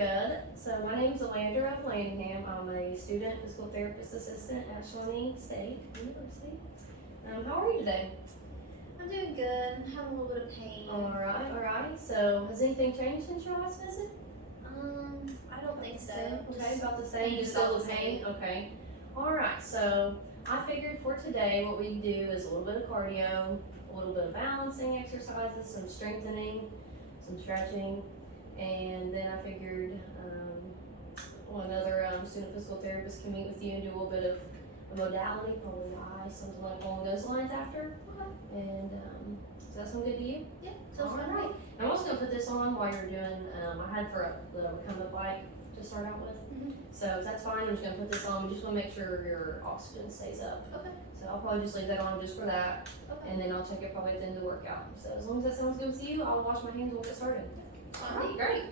good. So my name's Alandra Flanagan. I'm a student physical therapist assistant at Shawnee State University. How are you today? I'm doing good. I'm having a little bit of pain. All right. So has anything changed since your last visit? I don't think so. Okay, about the same. You still in pain? Okay. All right. So I figured for today what we do is a little bit of cardio, a little bit of balancing exercises, some strengthening, some stretching, and then I figured another student physical therapist can meet with you and do a little bit of a modality, probably something like along those lines after. Okay. And does that sound good to you? Yeah, sounds All good. right. I'm also gonna put this on while you're doing. I had for the recumbent bike to start out with. So if that's fine, I'm just gonna put this on. We just wanna make sure your oxygen stays up. Okay. So I'll probably just leave that on just for that, Okay. and then I'll check it probably at the end of the workout. So as long as that sounds good with you, I'll wash my hands and we'll get started. All right, great.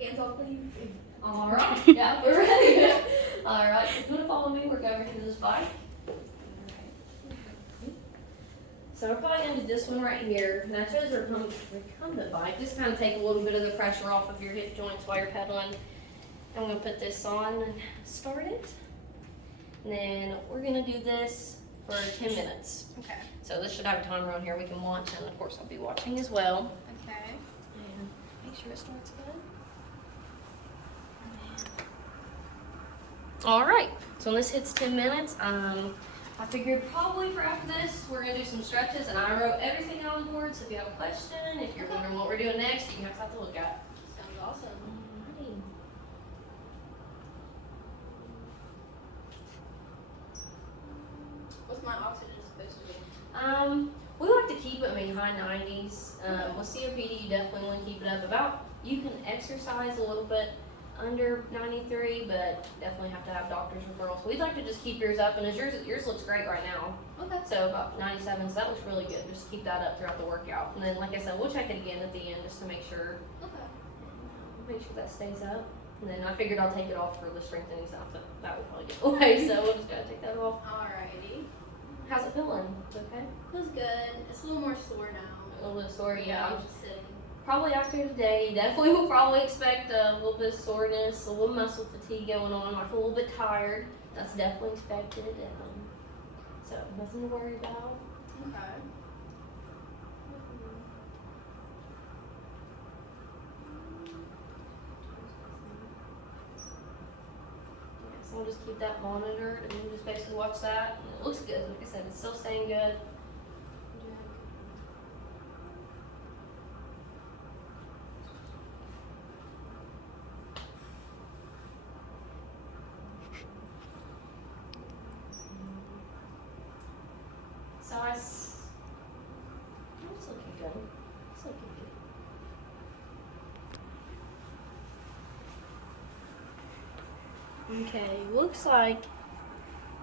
Hands off, please. All right, yeah, we're ready. All right, so if you wanna follow me, we'll go over to this bike. So we're probably gonna do this one right here. And I chose a recumbent bike. Just kind of take a little bit of the pressure off of your hip joints while you're pedaling. I'm gonna put this on and start it. And then we're gonna do this for 10 minutes. Okay. So this should have a timer on here we can watch, and of course I'll be watching as well. Okay. And make sure it starts good. All right, so when this hits 10 minutes, I figured probably for after this, we're gonna do some stretches, and I wrote everything out on the board, so if you have a question, if you're wondering what we're doing next, you can have something to look at. Sounds awesome. Alrighty. What's my oxygen supposed to be? We like to keep it, high 90s. With COPD, you definitely want to keep it up. You can exercise a little bit under 93, but definitely have to have doctor's referrals. So we'd like to just keep yours up, and as yours looks great right now. Okay. So about 97, so that looks really good. Just keep that up throughout the workout. And then, like I said, we'll check it again at the end just to make sure that stays up. And then I figured I'll take it off for the strengthening stuff, but that will probably get away, so we'll just gotta take that off. Alrighty. How's it feeling? It's okay? Feels good. It's a little more sore now. A little bit sore, yeah. I'm just sitting. Probably after today, you definitely will probably expect a little bit of soreness, a little muscle fatigue going on. I feel a little bit tired. That's definitely expected. So nothing to worry about. Okay. So I'll just keep that monitored and then just basically watch that. And it looks good. Like I said, it's still staying good. So it's looking good. It's looking good. Okay, looks like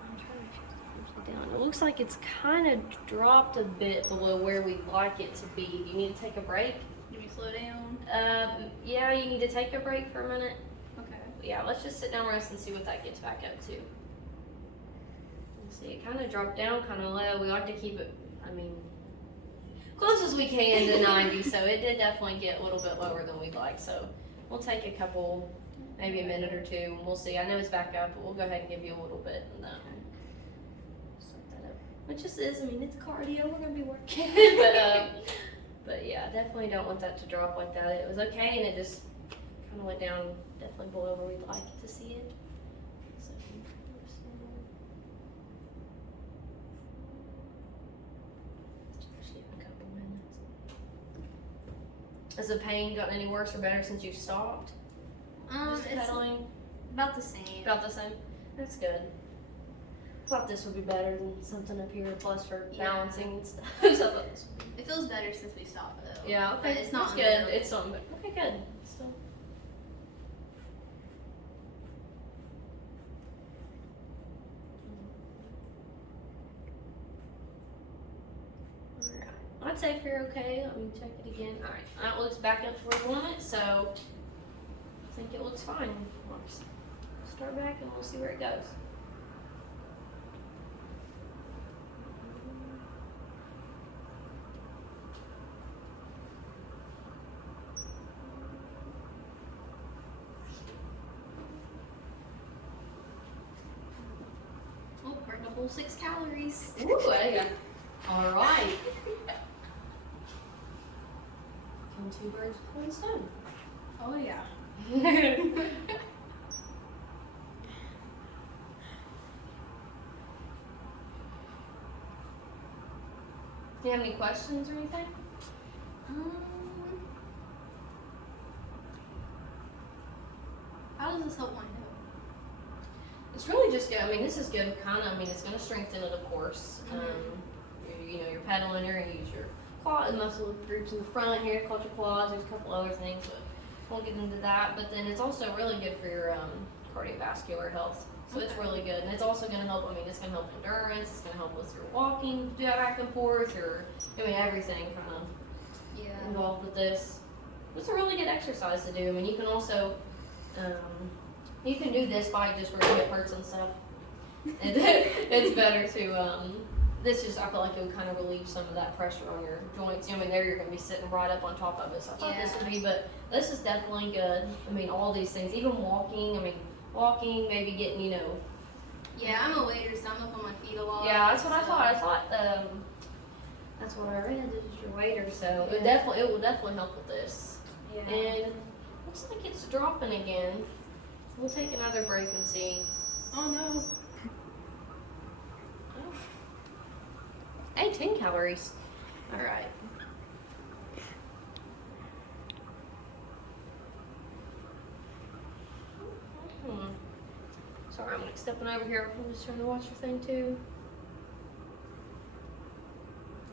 I'm trying to keep it down. It looks like it's kind of dropped a bit below where we'd like it to be. Do you need to take a break? Do we slow down? Yeah, you need to take a break for a minute. Okay. Yeah, let's just sit down, rest, and see what that gets back up to. See, it kind of dropped down kind of low. We like to keep it, close as we can to 90, so it did definitely get a little bit lower than we'd like. So we'll take a couple, maybe a minute or two, and we'll see. I know it's back up, but we'll go ahead and give you a little bit and set that up. Which just is, it's cardio, we're going to be working. but yeah, definitely don't want that to drop like that. It was okay, and it just kind of went down definitely below where we'd like to see it. So, a couple minutes. Has the pain gotten any worse or better since you stopped? It's Pedaling? about the same. About the same? That's good. Thought this would be better than something up here, plus for balancing and stuff. So It feels better since we stopped though. yeah, okay. But it's not That's good. unbearable. It's something, but okay, good. Still. Alright. I'd say if you're okay, let me check it again. Alright. That looks back up to where we want it, so I think it looks fine. Let's start back and we'll see where it goes. a whole 6 calories. Ooh, yeah. All right. Killing 2 birds with 1 stone. Oh yeah. Do you have any questions or anything? How does this help my hip? It's really just good. I mean, this is good. It's going to strengthen it, of course. You're pedaling. You're going to use your quad muscle groups in the front here, quad your quads. There's a couple other things, but won't get into that. But then it's also really good for your cardiovascular health. So it's really good, and it's also going to help. It's going to help endurance. It's going to help with your walking, do that back and forth, or everything kind of involved with this. It's a really good exercise to do. You can also you can do this bike just where your hip hurts and stuff. It's better to this just, I feel like it would kind of relieve some of that pressure on your joints. There you're going to be sitting right up on top of it. So I thought this would be, but this is definitely good. All these things, even walking. Walking, maybe getting, Yeah, I'm a waiter, so I'm up on my feet a lot. Yeah, that's what I thought. I thought that's what I read. This is your waiter, so it will definitely help with this. Yeah. And looks like it's dropping again. We'll take another break and see. Oh no. 18 calories. All right. Sorry, I'm stepping over here. I'm just trying to watch your thing too.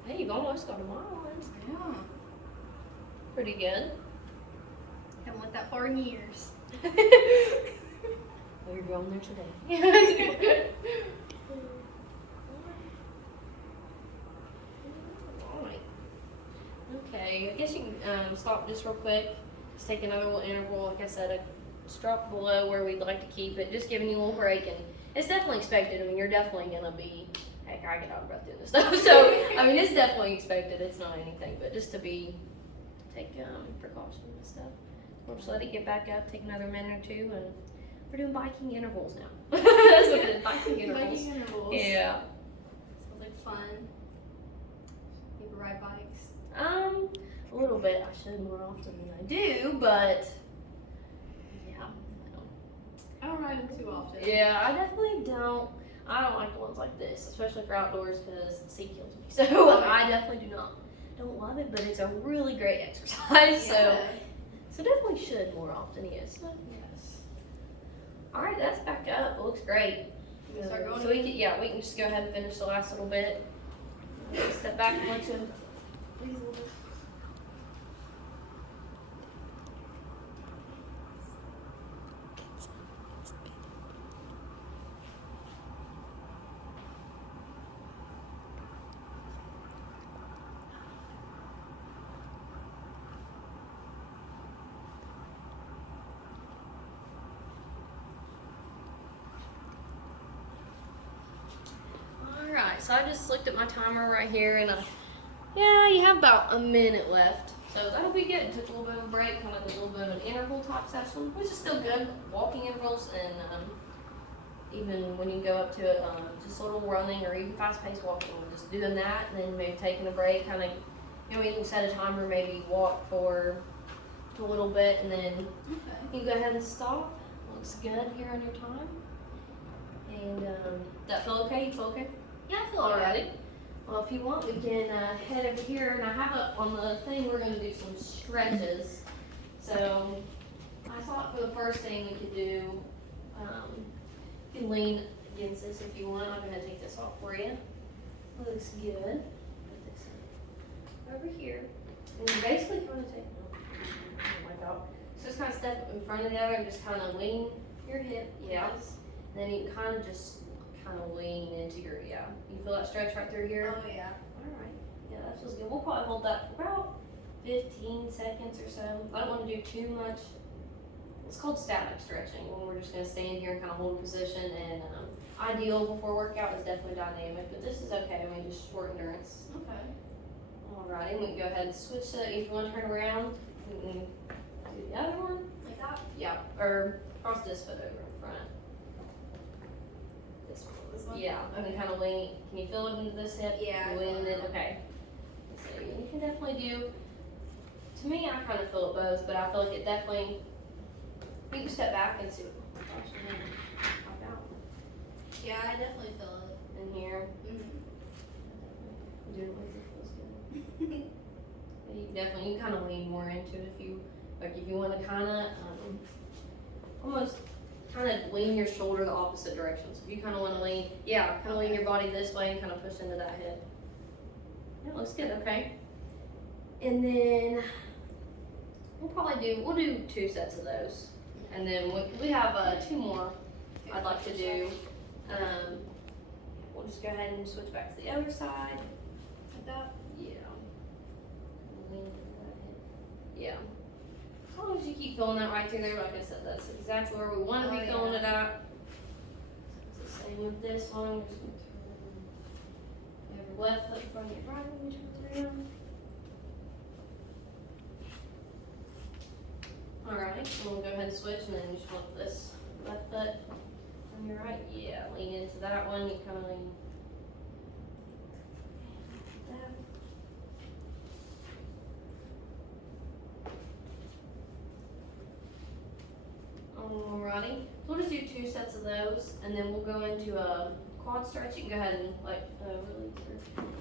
Hey, you've almost got a mile in. Yeah. Pretty good. Haven't went that far in years. Well, you're going there today. Alright. Okay, I guess you can stop just real quick. Just take another little interval. Like I said, just drop below where we'd like to keep it. Just giving you a little break. And it's definitely expected. You're definitely going to be, heck, I get out of breath doing this stuff. So, it's definitely expected. It's not anything, but just to take precautions and stuff. We'll just let it get back up, take another minute or two, and we're doing biking intervals now. That's what it is, biking intervals. Biking intervals. Yeah. Sounds like fun. You ever ride bikes? A little bit. I should more often than I do, but yeah. I don't ride them too often. Yeah, I definitely don't. I don't like the ones like this, especially for outdoors, because the sea kills me. So I definitely don't love it, but it's a really great exercise. Yeah. So definitely should more often, yes. Yes. All right, that's back up. It looks great. We can start going So we can just go ahead and finish the last little bit. Step back and let you. Alright, so I just looked at my timer right here, and you have about a minute left. So that'll be good. Took a little bit of a break, kind of a little bit of an interval type session, which is still good. Walking intervals, and even when you go up to it, just a little running or even fast-paced walking, just doing that, and then maybe taking a break, kind of, you can set a timer, maybe walk for a little bit, and then you can go ahead and stop. Looks good here on your time. And that feel okay? You feel okay? Yeah, I feel Alrighty. Well, if you want, we can head over here, and I have on the thing, we're going to do some stretches. So I thought for the first thing we could do, you can lean against this if you want. I'm going to take this off for you. Looks good. Put this over here. And you basically kind of take, oh my God. So just kind of step in front of the other and just kind of lean your hip. Yes. And then you kind of just lean into your, You feel that stretch right through here? Oh, yeah. Alright. Yeah, that feels good. We'll probably hold that for about 15 seconds or so. I don't want to do too much. It's called static stretching, when we're just going to stand here and kind of hold a position. And ideal before workout is definitely dynamic, but this is okay. Just short endurance. Okay. Alrighty, we can go ahead and switch that. If you want to turn around, we can do the other one. Like that? Yeah, or cross this foot over in front. This one? Yeah, and then kind of lean. Can you feel it into this hip? Yeah, I You lean feel it. it. Okay. So you can definitely do. To me, I kind of feel it both, but I feel like it definitely. You can step back and see. Pop out Yeah, I definitely feel it. in here. Mm-hmm. Do it like it feels good. And you definitely you kind of lean more into it if you if you want to kind of almost kind of lean your shoulder the opposite direction. So if you kind of want to lean, kind of lean your body this way and kind of push into that hip. Yeah, looks good. Okay. And then we'll do 2 sets of those, and then we have 2 more I'd like to do. We'll just go ahead and switch back to the other side. Like that? Yeah. Lean into that hip. Yeah. As long as you keep feeling that right through there, like I said, that's exactly where we want to be feeling it at. It's the same with this one. We're just going to turn your left foot in front of your right when you turn around. Alright, and we'll go ahead and switch, and then you just flip this left foot on your right. Yeah, lean into that one. You kind of lean. That. Alrighty, so we'll just do 2 sets of those, and then we'll go into a quad stretch. You can go ahead and really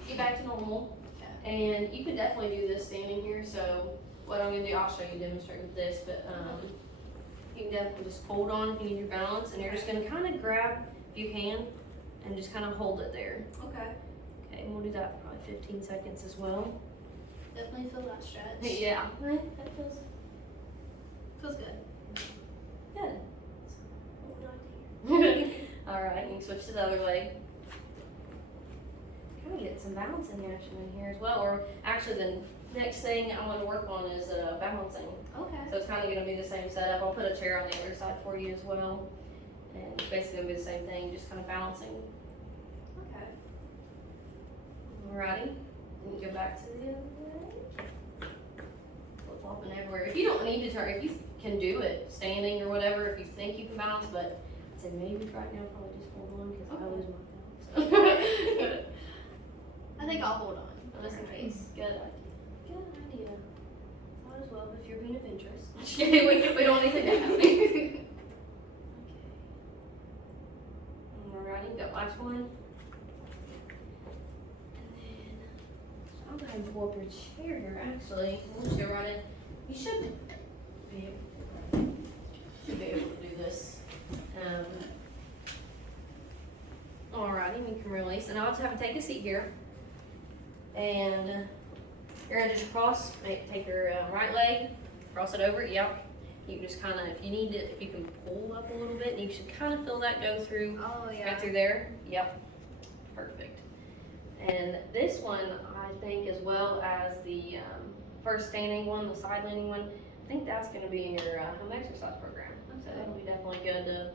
get back to normal. Okay. And you can definitely do this standing here. So what I'm gonna do, I'll show you, demonstrate with this, but you can definitely just hold on if you need your balance, and you're just gonna kind of grab if you can, and just kind of hold it there. Okay. Okay, and we'll do that for probably 15 seconds as well. Definitely feel that stretch. Yeah, that feels Feels good. good. All right, you can switch to the other leg. Kind of get some balancing action in here as well. Or actually, the next thing I want to work on is balancing. Okay. So it's kind of going to be the same setup. I'll put a chair on the other side for you as well. And it's basically going to be the same thing, just kind of balancing. Okay. Alrighty. And you go back to the other leg. Flip flopping everywhere. If you don't need to turn, if you can do it standing or whatever, if you think you can balance, but I'd say maybe right now probably just hold on because I lose my balance. I think I'll hold on, just in case. Good idea. Good idea. Might as well if you're being of interest. we don't need anything to happen. Okay. Alrighty, got last one. And then I'll go ahead and pull up your chair here actually. We'll just go right in. You should be able to do this. Alrighty, you can release, and I'll just have to take a seat here. And you're gonna just take your right leg, cross it over. Yep. You can just kind of, if you need to, if you can pull up a little bit, and you should kind of feel that go through. Oh yeah. Right through there. Yep. Perfect. And this one, I think, as well as the first standing one, the side leaning one, I think that's going to be in your home exercise program. So that'll be definitely good to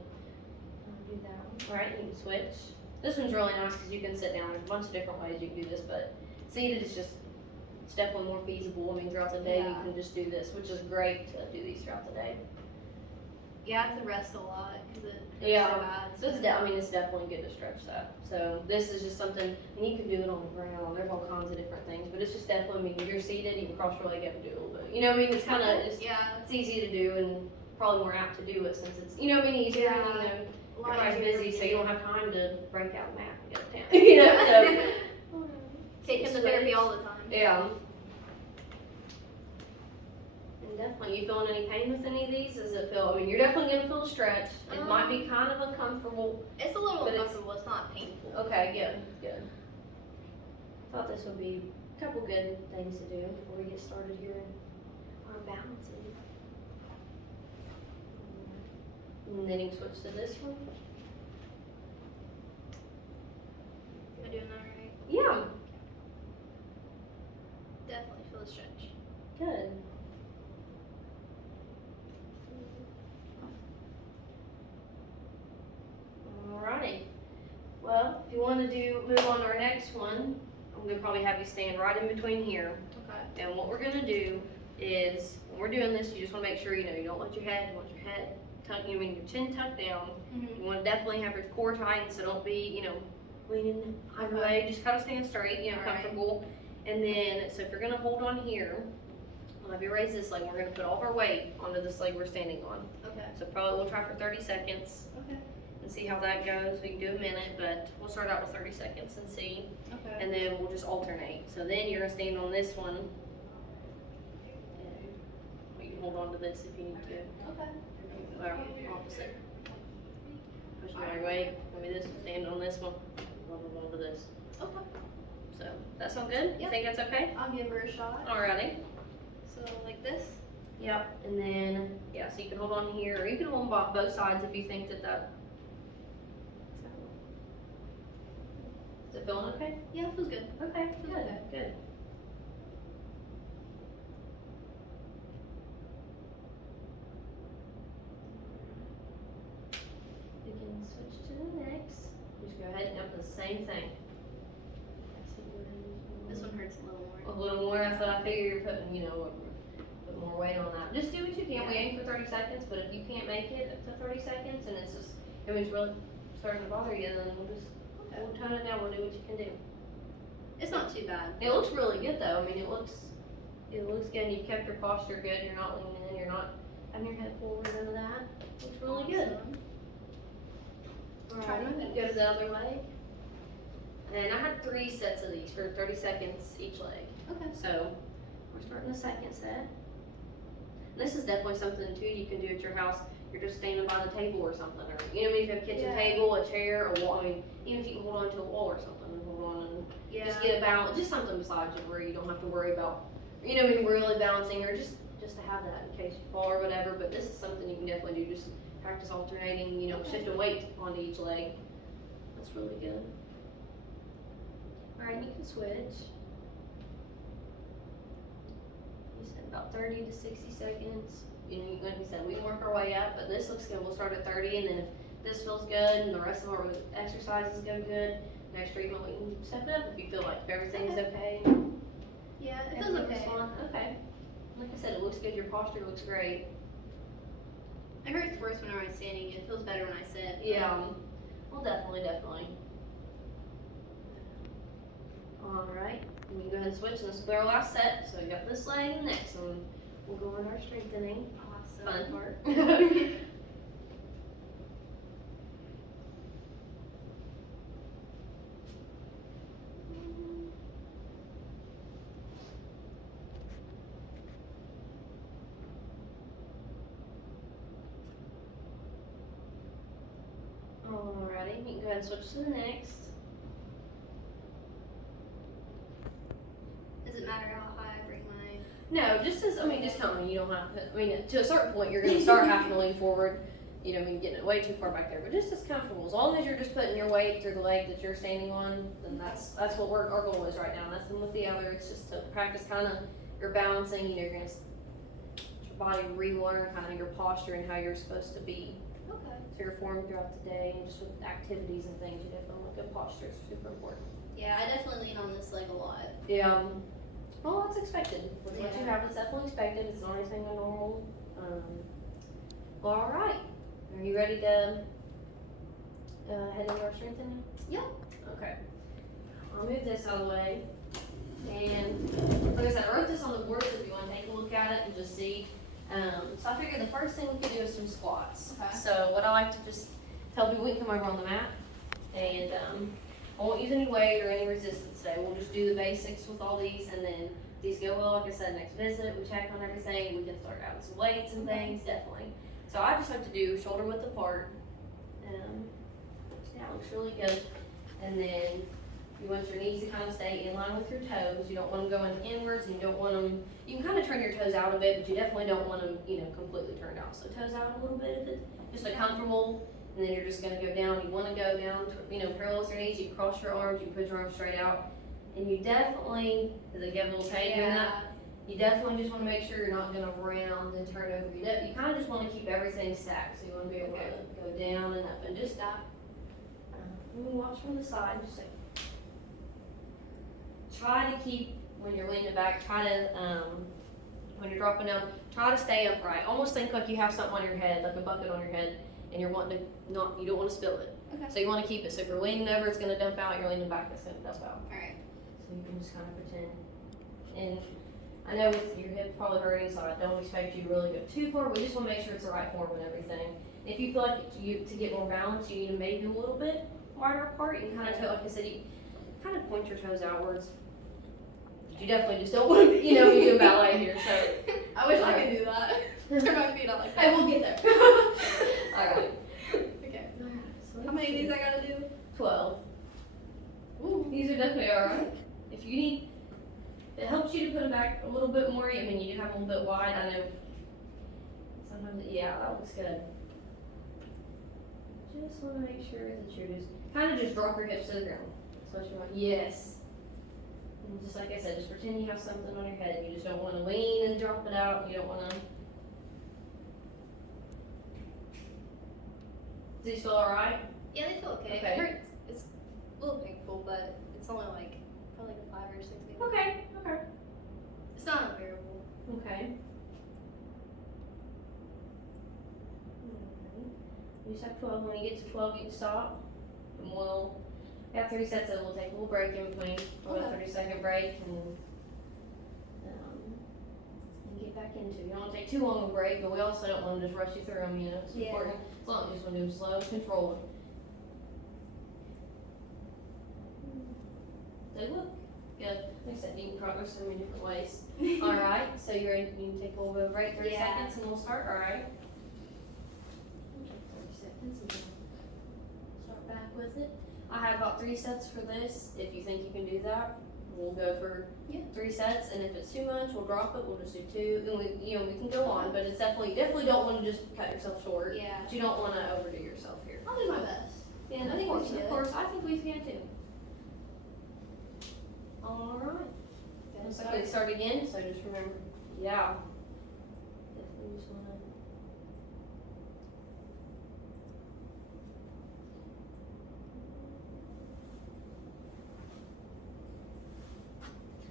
do that one. All right, you can switch. This one's really nice because you can sit down. There's a bunch of different ways you can do this, but seated is just, it's definitely more feasible. I mean, throughout the day, you Yeah. can just do this, which is great to do these throughout the day. Yeah, I have to rest a lot because it hurts Yeah. so bad. So it's definitely good to stretch that. So this is just something, and you can do it on the ground. There's all kinds of different things, but it's just definitely, I mean, if you're seated, you can cross your leg up and do it a little bit. You know what I mean? It's kind of, it's Yeah. easy to do and probably more apt to do it since it's, you know what I mean, easier. Yeah. You know, A lot everybody's easier busy, for so me. you don't have time to break out a map and get it down. You know, so. Take him to therapy all the time. Yeah. And definitely, you feeling any pain with any of these? Does it feel, I mean, you're definitely gonna feel a stretch. It might be kind of uncomfortable. It's a little But it's- uncomfortable. It's not painful. Okay, good. Thought this would be a couple good things to do before we get started here on balancing. And then you can switch to this one. Am I doing that right? Yeah, Definitely feel the stretch. good. Alrighty. Well, if you want to move on to our next one, I'm gonna probably have you stand right in between here. Okay. And what we're gonna do is, when we're doing this, you just wanna make sure, you know, you don't let your head your chin tucked down. Mm-hmm. You want to definitely have your core tightened, so don't be, leaning either way. Just kind of stand straight, Alright. comfortable. And then, so if you're gonna hold on here, we'll have you raise this leg. We're gonna put all of our weight onto this leg we're standing on. Okay. So probably we'll try for 30 seconds Okay. and see how that goes. We can do a minute, but we'll start out with 30 seconds and see. Okay. And then we'll just alternate. So then you're gonna stand on this one. And you can hold on to this if you need to. Okay. Or opposite. Push my weight. Maybe this, stand on this one. Hold on to this. Okay. So, that sound good? You Yep. think that's okay? I'll give her a shot. Alrighty. So like this. Yep. And then, yeah, so you can hold on here, or you can hold on both sides if you think that. Is it feeling okay? Yeah, it feels good. Okay, good, Okay. good. We can switch to the next. Just go ahead and do the same thing. This one hurts a little more. A little more, that's what I figure you're putting, put more weight on that. Just do what you can. We aim for 30 seconds, but if you can't make it to 30 seconds and it's just, it's really starting to bother you, then we'll tone it down, we'll do what you can do. It's not too bad. It looks really good though. I mean, it looks good. You've kept your posture good. You're not leaning in. You're not having your head forward. None of that. Looks really good. Try Alright, my best. go to the other leg. And I had 3 sets of these for 30 seconds each leg. Okay. So we're starting the second set. This is definitely something too you can do at your house. You're just standing by the table or something, or if you have a kitchen Yeah. table, a chair, a wall. I mean, even if you can hold on to a wall or something, hold on and Yeah. just get a balance, just something beside you where you don't have to worry about, really balancing, or just to have that in case you fall or whatever. But this is something you can definitely do. Just practice alternating, shifting weight onto each leg. That's really good. All right, you can switch. You said about 30 to 60 seconds. Like we said, we can work our way up, but this looks good. We'll start at 30, and then if this feels good and the rest of our exercises go good, next treatment we can step it up if you feel like everything's okay. Yeah, it feels okay. Okay. Like I said, it looks good. Your posture looks great. It hurts worse when I'm standing. It feels better when I sit. Yeah. Well, definitely. All right. We can go ahead and switch, and this will be our last set. So we got this leg and next, and we'll go on our strengthening. Awesome. Fun part. Alrighty, you can go ahead and switch to the next. Does it matter how high I bring my? No, just tell me you don't have to, to a certain point you're gonna start having to lean forward, getting it way too far back there, but just as comfortable, as long as you're just putting your weight through the leg that you're standing on, then that's what our goal is right now. Nothing with the other, it's just to practice your balancing, you're gonna, your body relearn your posture and how you're supposed to be. Okay. So you're forming throughout the day, and just with activities and things, you definitely want good posture, it's super important. Yeah, I definitely lean on this leg a lot. Yeah. Well, that's expected. With what you Yeah. have, it's definitely expected. It's not anything abnormal. Well, all right. Are you ready to head into our strengthening? Yep. Okay. I'll move this out of the way. And like I said, I wrote this on the board, so if you want to take a look at it and just see. So I figured the first thing we could do is some squats. Okay. So what I like to just tell people, we can come over on the mat, and I won't use any weight or any resistance today. We'll just do the basics with all these, and then if these go well, like I said, next visit, we check on everything, we can start out with some weights and things, definitely. So I just like to do shoulder width apart. Yeah, it looks really good. And then you want your knees to kind of stay in line with your toes. You don't want them going inwards, and you don't want them, you can kind of turn your toes out a bit, but you definitely don't want them, completely turned out. So toes out a little bit if it's just a comfortable, and then you're just gonna go down. You wanna go down, parallel with your knees, you can cross your arms, you can put your arms straight out. And you definitely, does it get a little pain doing that? You definitely just wanna make sure you're not gonna round and turn over. You kind of just wanna keep everything stacked. So you wanna be able to go down and up and just stop. Let me watch from the side, just like, try to keep, when you're leaning back, try to when you're dropping down, try to stay upright. Almost think like you have something on your head, like a bucket on your head, and you're wanting to you don't want to spill it. Okay. So you want to keep it. So if you're leaning over, it's going to dump out. You're leaning back, it's going to dump out. Alright. So you can just kind of pretend. And I know with your hip probably hurting, so I don't expect you to really go too far. We just want to make sure it's the right form and everything. If you feel like to get more balance, you need to maybe a little bit wider apart. You can kind of like I said, you kind of point your toes outwards. You definitely just don't want to, be doing ballet here. So I wish I could do that. Turn my feet out like that. hey, we'll get there. All right. Okay. How many of these I gotta do? 12. Ooh, these are definitely all right. If you need, it helps you to put them back a little bit more. I mean, you do have them a little bit wide. I know sometimes, yeah, that looks good. Just want to make sure that you're just drop your hips to the ground. So you want, yes. And just like I said, just pretend you have something on your head. You just don't want to lean and drop it out. You don't want to. Do these feel alright? Yeah, they feel okay. Okay. It hurts. It's a little painful, but it's only like probably like 5 or 6 maybe. Okay. It's not unbearable. Okay. You just have 12. When you get to 12, you can stop. And we have 3 sets, so we'll take a little break in between. We'll have a 30-second break and get back into it. You don't want to take too long of a break, but we also don't want to just rush you through them, It's Yeah. important. As long as you just want to do them slow, control them. They look good. Like I said, you can progress so many different ways. Alright, so you're ready, you can take a little bit of a break, 30 Yeah. seconds, and we'll start, alright? 30 seconds, and then start back with it. I have about 3 sets for this. If you think you can do that, we'll go for 3 sets, and if it's too much, we'll drop it, we'll just do 2, and we can go on, but it's definitely don't want to just cut yourself short. Yeah. But you don't want to overdo yourself here. I'll do my best. Yeah, I think we can do of it. course, I think we can too. Alright. Looks like we can start again, so just remember, yeah. Definitely just wanna.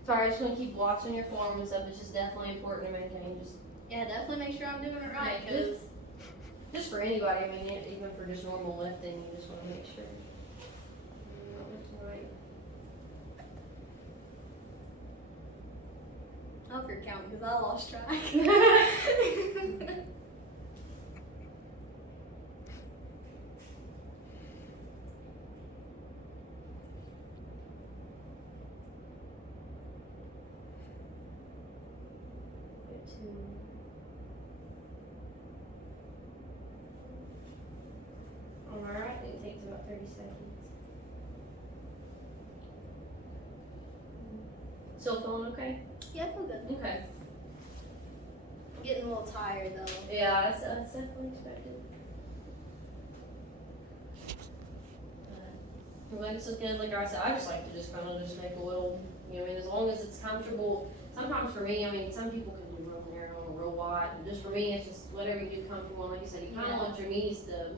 Sorry, I just wanna keep watching your form and stuff, it's just definitely important to maintain, Yeah, definitely make sure I'm doing it right, Yeah, because just for anybody, I mean, even for just normal lifting, you just wanna make sure. You're lifting right. I'll have to count because I lost track. Get to. Alright, it takes about 30 seconds. Still feeling okay? Yeah, I feel good. Okay. I'm getting a little tired though. Yeah, that's definitely expected. Your legs look good, like I said, I just like to just kind of just make a little, I mean, as long as it's comfortable. Sometimes for me, I mean, some people can do real narrow or real wide, but just for me, it's just whatever you do comfortable. And like you said, you kind of want your knees to,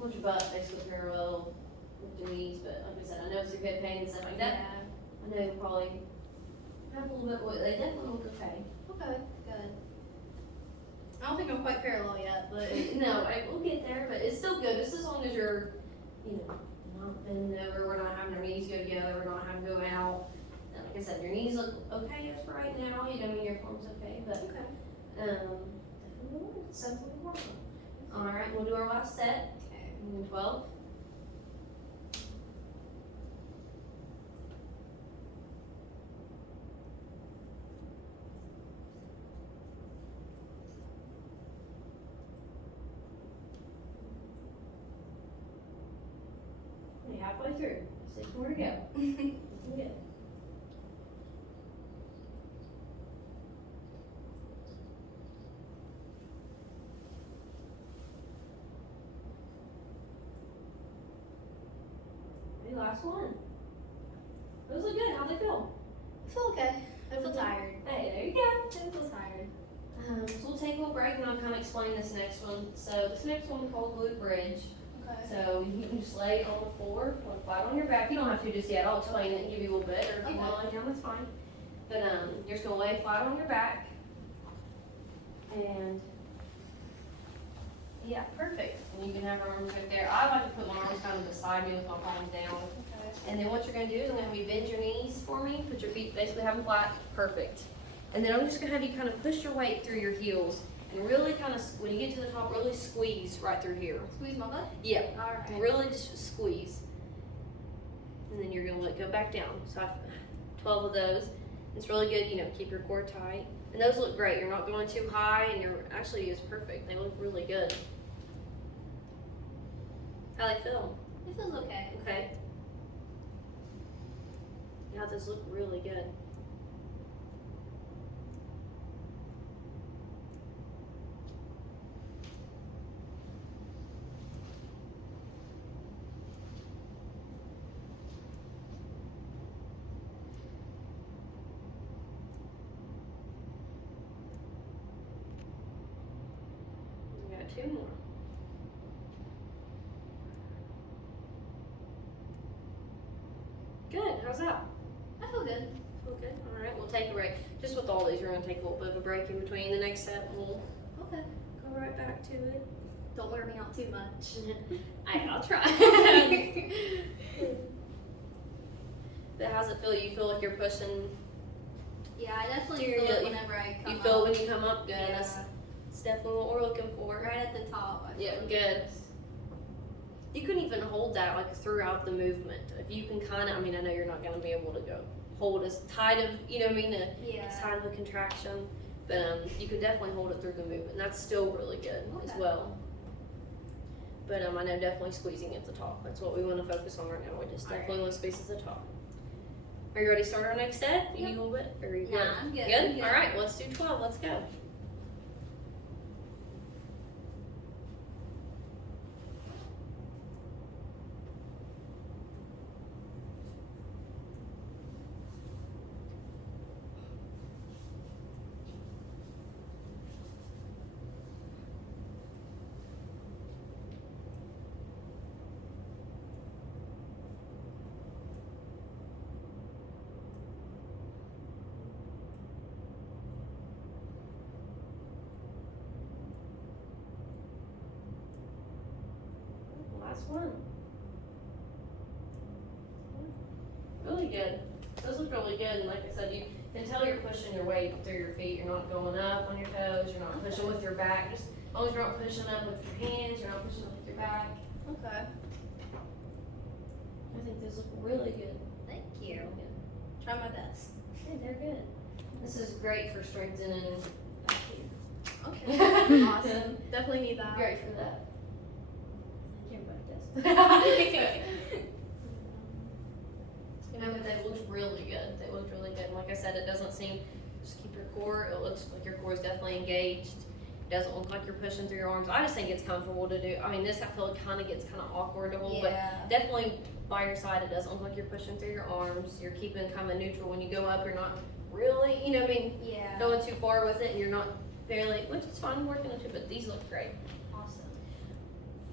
want your butt basically parallel with your knees, but like I said, I know it's a good pain and stuff like that. Yeah. I know you'll probably have a little bit, they definitely look okay. Okay, good. I don't think I'm quite parallel yet, but No, we'll get there, but it's still good, just as long as you're, not bending over, we're not having our knees go together, we're not having to go out. And like I said, your knees look okay as for right now, your form's okay, but, okay. definitely something to work on. Alright, we'll do our last set, Okay. 12. Halfway through. 6 more to go. Good. Okay, last one. Those look good. How'd they feel? I feel okay. I feel tired. Hey, there you go. I feel tired. So we'll take a little break and I'll kind of explain this next one. So this next one we call glute bridge. Okay. So you can just lay on the floor, flat on your back. You don't have to just yet. I'll explain it and give you a little bit, or if you Okay. want to lay down, that's fine. But you're just gonna lay flat on your back, And yeah, perfect. And you can have your arms right there. I like to put my arms kind of beside me with my palms down. Okay. And then what you're gonna do is I'm gonna have you bend your knees for me, put your feet, basically have them flat, perfect. And then I'm just gonna have you kind of push your weight through your heels and really kind of, when you get to the top, really squeeze right through here. Squeeze my butt? Yeah, Alright. really just squeeze. And then you're gonna let go back down. So I've 12 of those. It's really good, you know, keep your core tight. And those look great. You're not going too high and you're actually is perfect. They look really good. How they feel? It feels okay. Okay. Yeah, those look really good. We got 2 more. Good. How's that? I feel good. Okay. All right. We'll take a break. Just with all these, we're gonna take a little bit of a break in between. The next set, we'll Okay. go right back to it. Don't wear me out too much. I'll try. But how's it feel? You feel like you're pushing? Yeah, I definitely You're- feel it you- whenever I come You feel up. when you come up good. Yeah. That's definitely what we're looking for. Right at the top. I feel Yeah, like good. it's- You can even hold that like throughout the movement. If you can kind of, I mean, I know you're not going to be able to go hold as tight of, you know what I mean, as Yeah. tight of a contraction, but you can definitely hold it through the movement. And that's still really good as Okay. well. But I know definitely squeezing at the top. That's what we want to focus on right now. We just All right. definitely want to squeeze at the top. Are you ready to start our next set? You Yep. need a little bit? Or are you Nah, good? I'm good. Good? I'm good. All right, let's do 12. Let's go. Last one. Really good. Those look really good, and like I said, you can tell you're pushing your weight through your feet. You're not going up on your toes. You're not pushing with your back. Just as long as you're not pushing up with your hands, you're not pushing up with your back. Okay. I think those look really good. Thank you. Really good. Try my best. Hey, they're good. This is great for strengthening. Okay. Awesome. Definitely need that. Great for that. Everybody does. You know, but they looked really good. They looked really good. And like I said, it doesn't seem, just keep your core, it looks like your core is definitely engaged. It doesn't look like you're pushing through your arms. I just think it's comfortable to do. I mean, this I feel like kind of gets kind of awkward to hold, but Yeah. definitely by your side, it doesn't look like you're pushing through your arms. You're keeping kind of neutral when you go up. You're not really, you know what I mean, Yeah. going too far with it, and you're not barely, which is fine, working into it, but these look great. Awesome.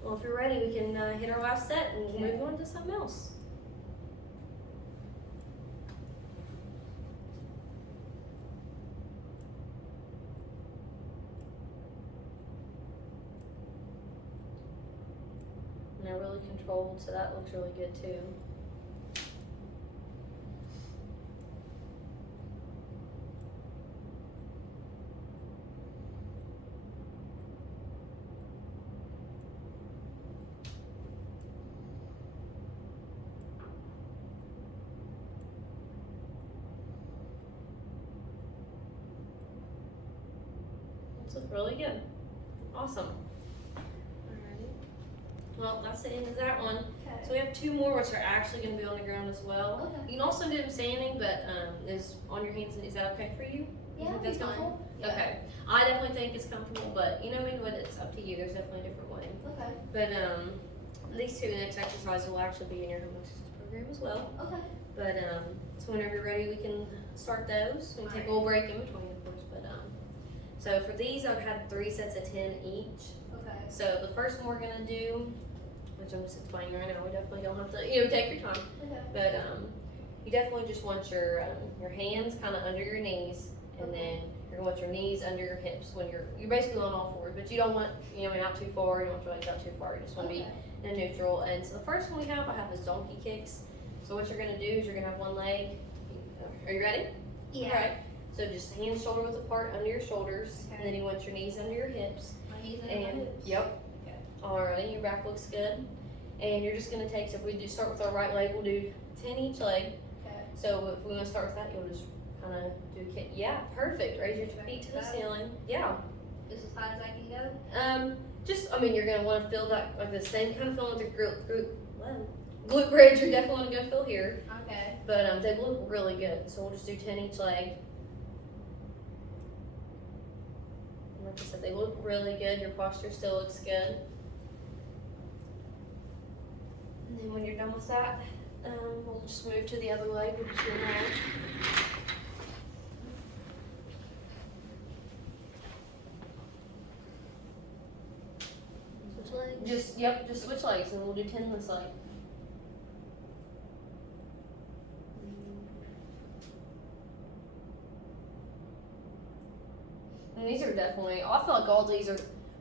Well, if you're ready, we can hit our last set and Okay. move on to something else. And they're really controlled, so that looks really good too. This looks really good. Awesome. Alrighty. Well, that's the end of that one. Okay. So we have 2 more, which are actually going to be on the ground as well. Okay. You can also do them standing, but is on your hands. Is that okay for you? Yeah, You think that'd that's be fine. comfortable? Yeah. Okay. I definitely think it's comfortable, but you know what I mean. But it's up to you. There's definitely a different way. Okay. But these 2 next exercises will actually be in your home exercise program as well. Okay. But so whenever you're ready, we can start those. We can take a little break in between, of course. But so for these, I've had 3 sets of 10 each. Okay. So the first one we're gonna do, which I'm just explaining right now, we definitely don't have to, you know, take your time. Okay. But you definitely just want your hands kind of under your knees, And then you're gonna want your knees under your hips when you're basically on all fours, but you don't want, out too far, you don't want your legs out too far, you just wanna be in neutral. And so the first one I have is donkey kicks. So what you're gonna do is you're gonna have one leg, are you ready? Yeah. Alright, so just hands shoulder width apart under your shoulders, and then you want your knees under your hips. My knees under my hips. Yep. Okay. Alrighty, your back looks good. And you're just gonna take, so if we do start with our right leg, we'll do 10 each leg. Okay. So if we wanna start with that, you'll just kinda do a kick. Yeah, perfect. Raise your feet to the ceiling. Yeah. Just as high as I can go? You're gonna wanna feel that, like the same kind of feeling with your glute bridge, you're definitely wanna go feel here. Okay. But they look really good. So we'll just do 10 each leg. And like I said, they look really good. Your posture still looks good. And then when you're done with that, we'll just move to the other leg. We'll just do it around. Switch legs? Just switch legs and we'll do 10 this leg. And these are definitely, I feel like all these are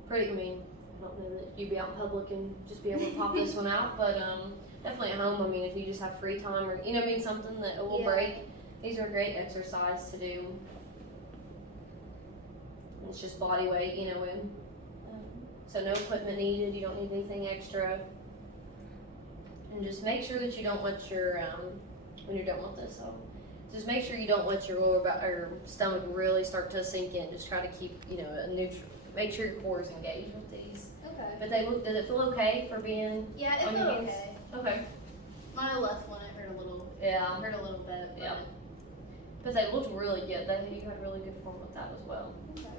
pretty, I don't know that you'd be out in public and just be able to pop this one out, but definitely at home, if you just have free time or, something that it will break, these are a great exercise to do. It's just body weight, so no equipment needed, you don't need anything extra. And just make sure that you don't let your, when you're done with this, just make sure you don't let your lower back or stomach really start to sink in. Just try to keep, a neutral, make sure your core is engaged with these. Okay. But does it feel okay for being Yeah, it on felt your hands? okay. Okay. My left one, it hurt a little. Yeah. Hurt a little bit. Yeah. But they looked really good. You had really good form with that as well. Okay.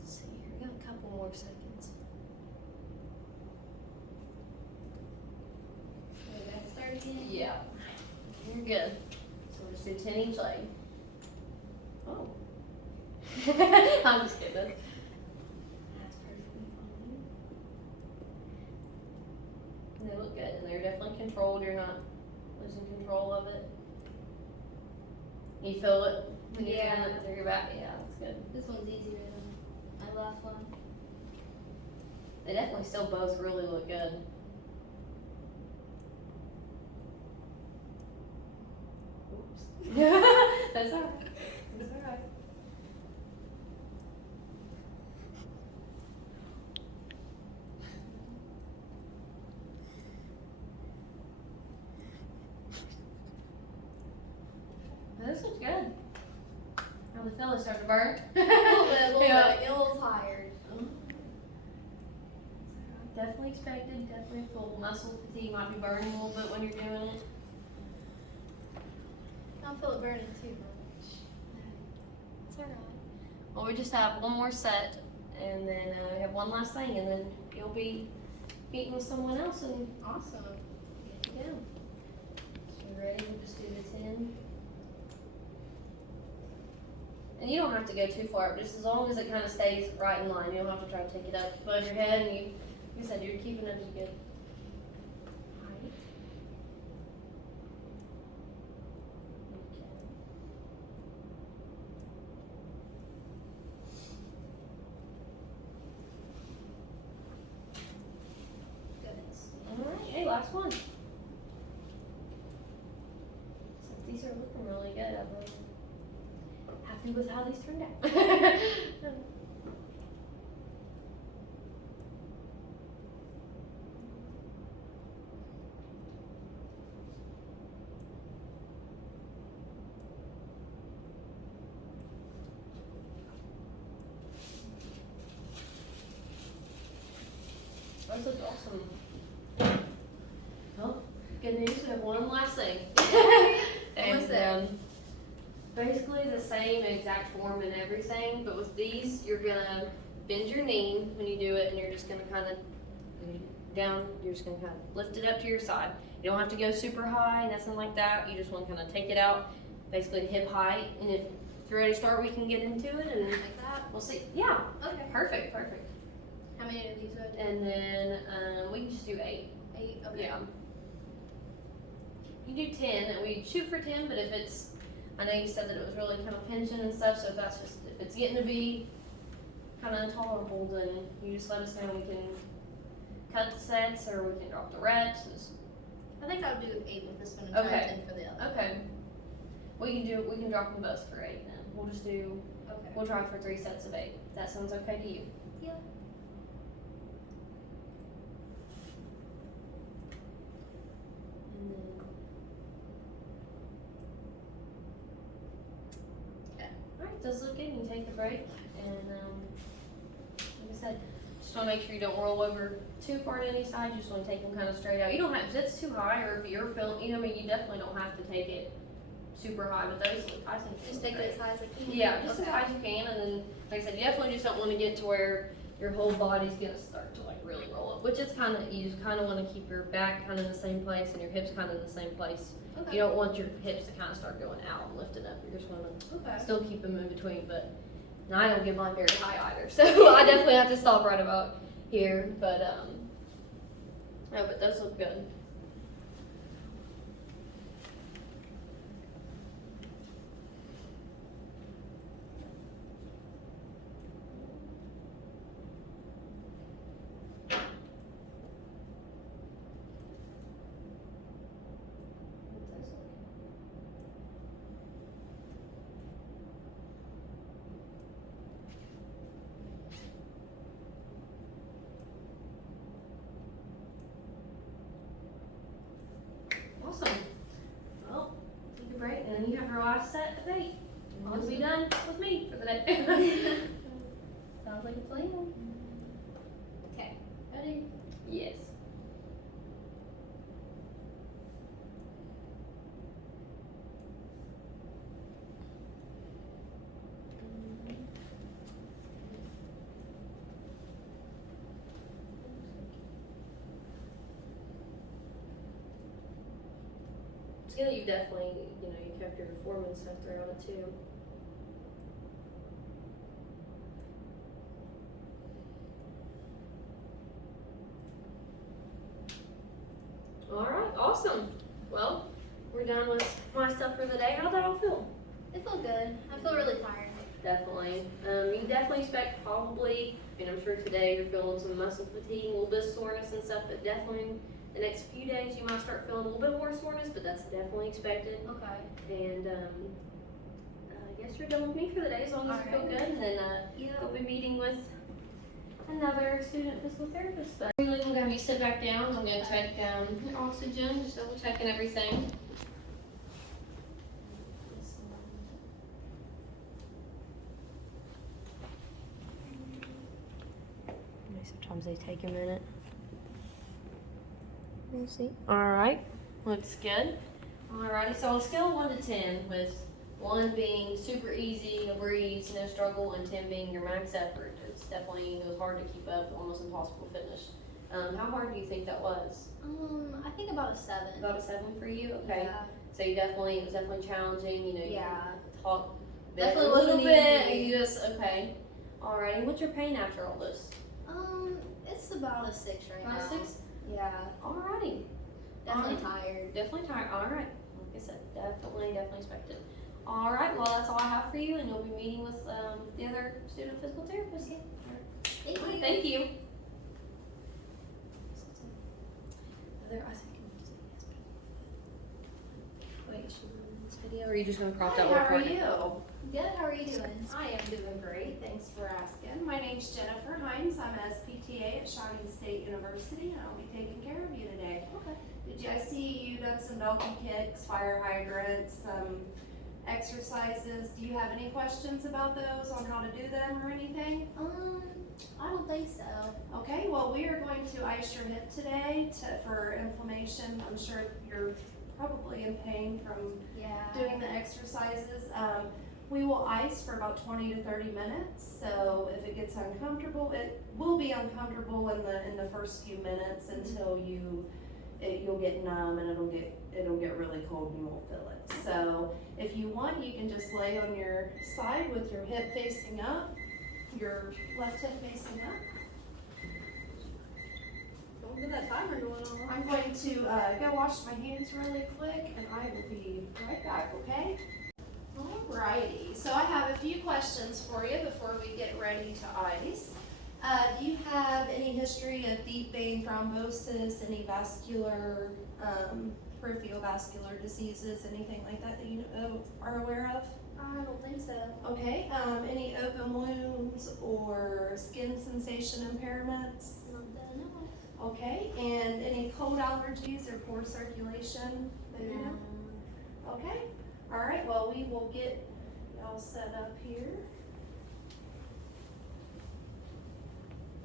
Let's see here. We got a couple more seconds. Yeah, you're good. So we'll just do 10 each leg. Oh. I'm just kidding. That's perfectly fine. And they look good, and they're definitely controlled. You're not losing control of it. You feel it when you're doing it through your back? Yeah, that's good. This one's easier than my last one. They definitely still both really look good. That's alright. That's alright. This looks good. How the feel is starting to burn? A little bit, get a little tired. Definitely expected, definitely full muscle fatigue. Might be burning a little bit when you're doing it. I don't feel it burning too much. It's alright. Well, we just have one more set, and then we have one last thing, and then you'll be meeting with someone else. And Awesome. yeah. So you ready? We'll just do the 10. And you don't have to go too far, just as long as it kind of stays right in line. You don't have to try to take it up above your head, and like I said, you're keeping it as good. Height. Goodness. Alright, hey, last one. So these are looking really good. I'm really happy with how these turned out. This looks awesome. Well, good news, we have one last thing. And basically the same exact form and everything, but with these, you're gonna bend your knee when you do it, and you're just gonna kind of down, you're just gonna kind of lift it up to your side. You don't have to go super high, nothing like that. You just want to kind of take it out, basically to hip height. And if you're ready to start, we can get into it, and Like that? we'll see. Yeah, Okay. perfect, perfect. How many of these would I do? And then we can just do 8. 8? Okay. Yeah. you do 10, and we shoot for 10, but if it's, I know you said that it was really kind of pinching and stuff, so if that's just, if it's getting to be kind of intolerable, then you just let us know. We can cut the sets, or we can drop the reps. I think I'll do 8 with this one and try Okay. 10 for the other. Okay. We can drop them both for 8 then. We'll just do, Okay. we'll try for 3 sets of 8. That sounds okay to you? Yeah. And then, Okay. alright, does look good. You can take a break, and like I said, just want to make sure you don't roll over too far to any side. You just want to take them kind of straight out. You don't have, if it's too high, or if you're feeling, you know, I mean, you definitely don't have to take it super high, but those, I think, Just take it as high as I can. yeah, just Okay. as high as you can, and then, like I said, you definitely just don't want to get to where your whole body's gonna start to like really roll up, which is kind of, you just kind of want to keep your back kind of in the same place and your hips kind of in the same place. Okay. You don't want your hips to kind of start going out and lifting up. You just want to Okay. still keep them in between, but now I don't get mine very high either, so I definitely have to stop right about here, but no, but those look good. Awesome. Well, take a break, and then you have your last set of 8. And you'll be done with me for the day. Sounds like a plan. Okay. Ready? Yes. It's good that you definitely, you know, you kept your form and stuff throughout it too. Alright, awesome. Well, we're done with my stuff for the day. How'd that all feel? It felt good. I feel really tired. Definitely. You can definitely expect probably, I mean, I'm sure today you're feeling some muscle fatigue, a little bit of soreness and stuff, but definitely the next few days you might start feeling a little bit more soreness, but that's definitely expected. Okay. And I guess you're done with me for the day as long as you feel Alright. good. And then Yeah. we'll be meeting with another student physical therapist. But I'm really gonna have you sit back down. I'm gonna check your oxygen, just double checking everything. Sometimes they take a minute. We'll see. Alright, looks good. Alrighty, so on a scale of 1 to 10, with 1 being super easy, a breeze, no struggle, and 10 being your max effort, it's definitely, it was hard to keep up, almost impossible to finish. How hard do you think that was? I think about a 7. About a 7 for you? Okay. Yeah. So you definitely, it was definitely challenging, you know, Yeah. you talk Definitely a little wasn't bit, easy. you just, okay. Alrighty, what's your pain after all this? It's about a 6 right About now. a 6? Yeah. Alrighty. Definitely tired. Definitely tired. Alright. Like I said, definitely expected. Alright, well that's all I have for you, and you'll be meeting with the other student physical therapist. Thank Alright, you. thank you. Wait, is she in this video, or are you just gonna crop Hi, that how one are part? you? Good. How are you doing? I am doing great, thanks for asking. My name's Jennifer Hines, I'm a PTA at Shawnee State University, and I'll be taking care of you today. Okay. I see you done some donkey kicks, fire hydrants, some exercises. Do you have any questions about those, on how to do them or anything? I don't think so. Okay, well, we are going to ice your hip today for inflammation. I'm sure you're probably in pain from Yeah. doing the exercises. We will ice for about 20 to 30 minutes. So if it gets uncomfortable, it will be uncomfortable in the first few minutes until you'll get numb and it'll get really cold and you won't feel it. So if you want, you can just lay on your side with your hip facing up, your left hip facing up. Look at that timer going on. I'm going to go wash my hands really quick and I will be right back, okay? Alrighty, so I have a few questions for you before we get ready to ice. Do you have any history of deep vein thrombosis, any vascular, peripheral vascular diseases, anything like that that you are aware of? I don't think so. Okay, any open wounds or skin sensation impairments? Not that I know of. Okay, and any cold allergies or poor circulation that you know? Okay, all right, well, we will get y'all set up here.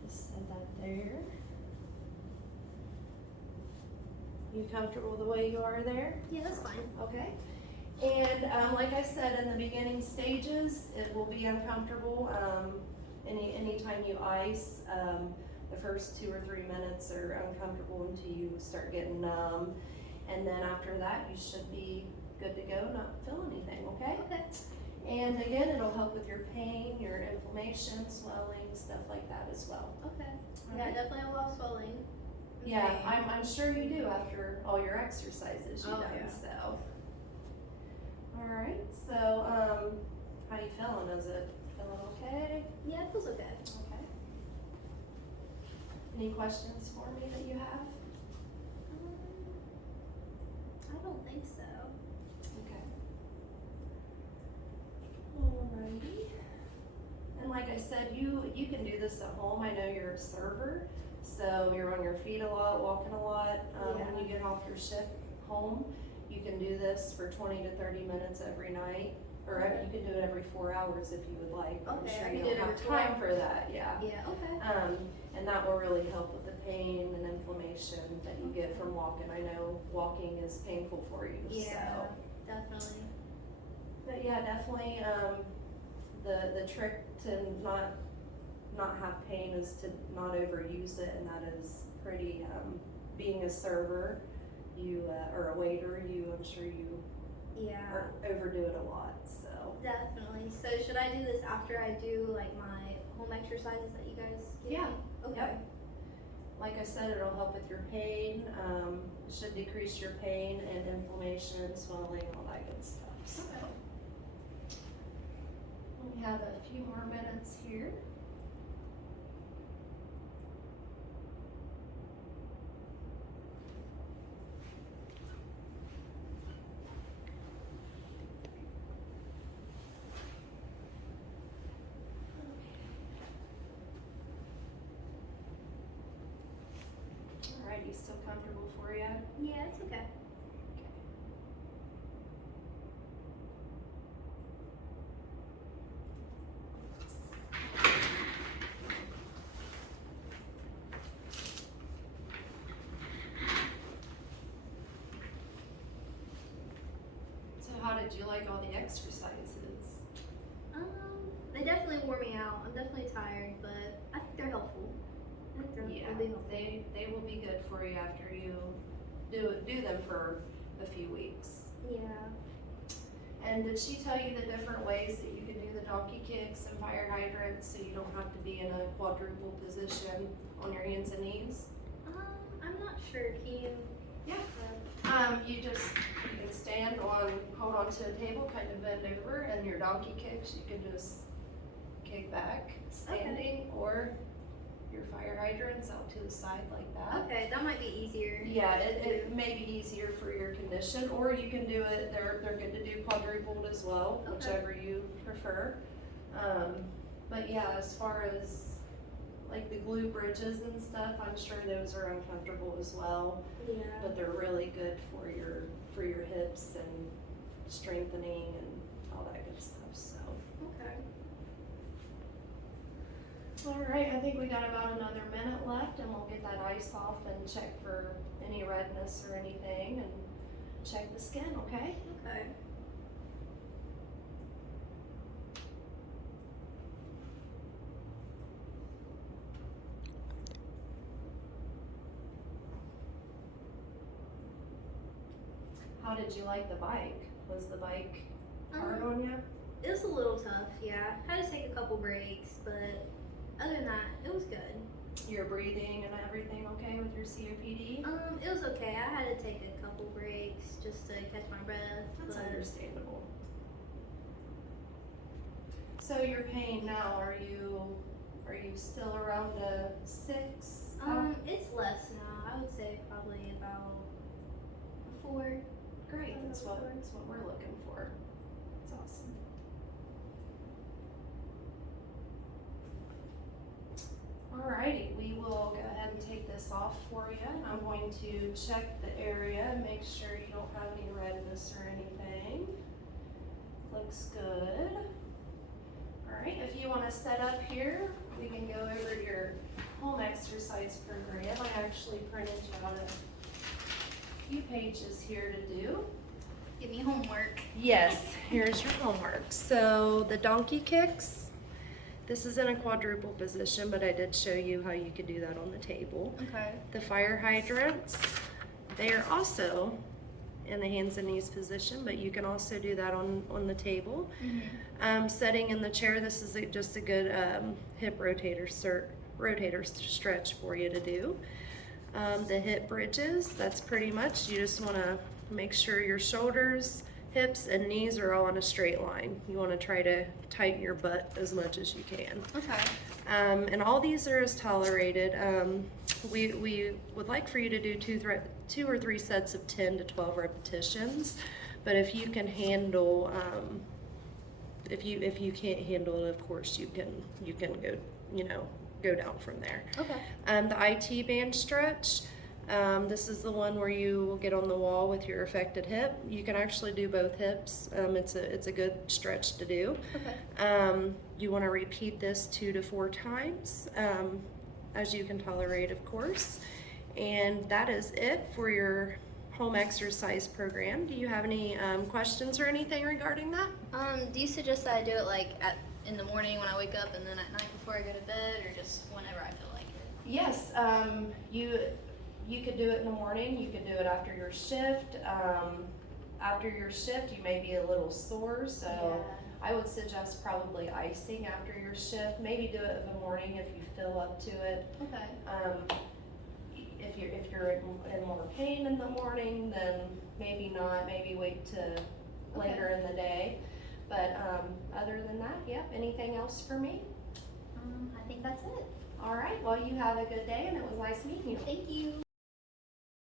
Just set that there. You comfortable the way you are there? Yeah, that's fine. Okay. And like I said, in the beginning stages, it will be uncomfortable. Anytime you ice, the first 2 or 3 minutes are uncomfortable until you start getting numb. And then after that, you should be good to go, not feel anything, okay? Okay. And again, it'll help with your pain, your inflammation, swelling, stuff like that as well. Okay. All Yeah, right? definitely a lot of swelling. Yeah, Okay. I'm sure you do after all your exercises you've Oh, done, yeah. so. Alright, so, how you feeling? Is it feeling okay? Yeah, it feels okay. Okay. Any questions for me that you have? I don't think so. Okay. Alrighty. And like I said, you can do this at home. I know you're a server, so you're on your feet a lot, walking a lot. When you get off your shift home, you can do this for 20 to 30 minutes every night, or you can do it every 4 hours if you would like. I'm Okay, sure I you can do don't it every have 4 time for that, yeah. Yeah, okay. And that will really help with the pain and inflammation that you get from walking. I know walking is painful for you, Yeah, so. definitely. But yeah, definitely, the trick to not have pain is to not overuse it, and that is pretty, being a server, you, or a waiter, I'm sure you Yeah, overdo it a lot, so. definitely. So should I do this after I do like my home exercises that you guys give Yeah, me? Okay. yep. Like I said, it'll help with your pain, should decrease your pain and inflammation, swelling, all that good stuff, so. Okay. We have a few more minutes here. Alrighty, still comfortable for you? Yeah, it's okay. So how did you like all the exercises? They definitely wore me out. I'm definitely tired, but I think they're helpful. I think they'll Yeah, be helpful. they will be good for you after you do them for a few weeks. Yeah. And did she tell you the different ways that you can do the donkey kicks and fire hydrants so you don't have to be in a quadruple position on your hands and knees? I'm not sure. Can you? Yeah. You can stand hold on to a table, kind of bend over, and your donkey kicks, you can just kick back, standing, or your fire hydrants out to the side like that. Okay, that might be easier. Yeah, it may be easier for your condition, or you can do it, they're good to do quadrupled as well, Okay. whichever you prefer. But yeah, as far as like the glute bridges and stuff, I'm sure those are uncomfortable as well, Yeah. but they're really good for your hips and strengthening and all that good stuff, so. Okay. Alright, I think we got about another minute left and we'll get that ice off and check for any redness or anything and check the skin, okay? Okay. How did you like the bike? Was the bike hard Um, on you? It was a little tough, yeah. Had to take a couple breaks, but other than that, it was good. Your breathing and everything okay with your COPD? It was okay. I had to take a couple breaks just to catch my breath. That's but understandable. So your pain now, are you still around a 6? it's less now. I would say probably about a 4. Great, that's what we're looking for. That's awesome. Alrighty, we will go ahead and take this off for you. I'm going to check the area and make sure you don't have any redness or anything. Looks good. Alright, if you want to set up here, we can go over your home exercise program. I actually printed you out a few pages here to do. Give me homework. Yes, here's your homework. So the donkey kicks, this is in a quadruple position, but I did show you how you could do that on the table. Okay. The fire hydrants, they are also in the hands and knees position, but you can also do that on the table. Setting in the chair, this is just a good hip rotator stretch for you to do. The hip bridges, that's pretty much, you just want to make sure your shoulders, hips, and knees are all in a straight line. You want to try to tighten your butt as much as you can. Okay. And all these are as tolerated. We would like for you to do 2 or 3 sets of 10 to 12 repetitions, but if you can handle, if you can't handle it, of course you can go down from there. Okay. The IT band stretch. This is the one where you will get on the wall with your affected hip. You can actually do both hips. It's a good stretch to do. Okay. You want to repeat this 2 to 4 times, as you can tolerate, of course. And that is it for your home exercise program. Do you have any questions or anything regarding that? Do you suggest that I do it like in the morning when I wake up, and then at night before I go to bed, or just whenever I feel like it? Yes, you could do it in the morning, you could do it after your shift. After your shift, you may be a little sore, so I would suggest probably icing after your shift. Maybe do it in the morning if you feel up to it. Okay. If you're in more pain in the morning, then maybe not. Maybe wait to later in the day. But other than that, yep. Anything else for me? I think that's it. All right. Well, you have a good day, and it was nice meeting you. Thank you.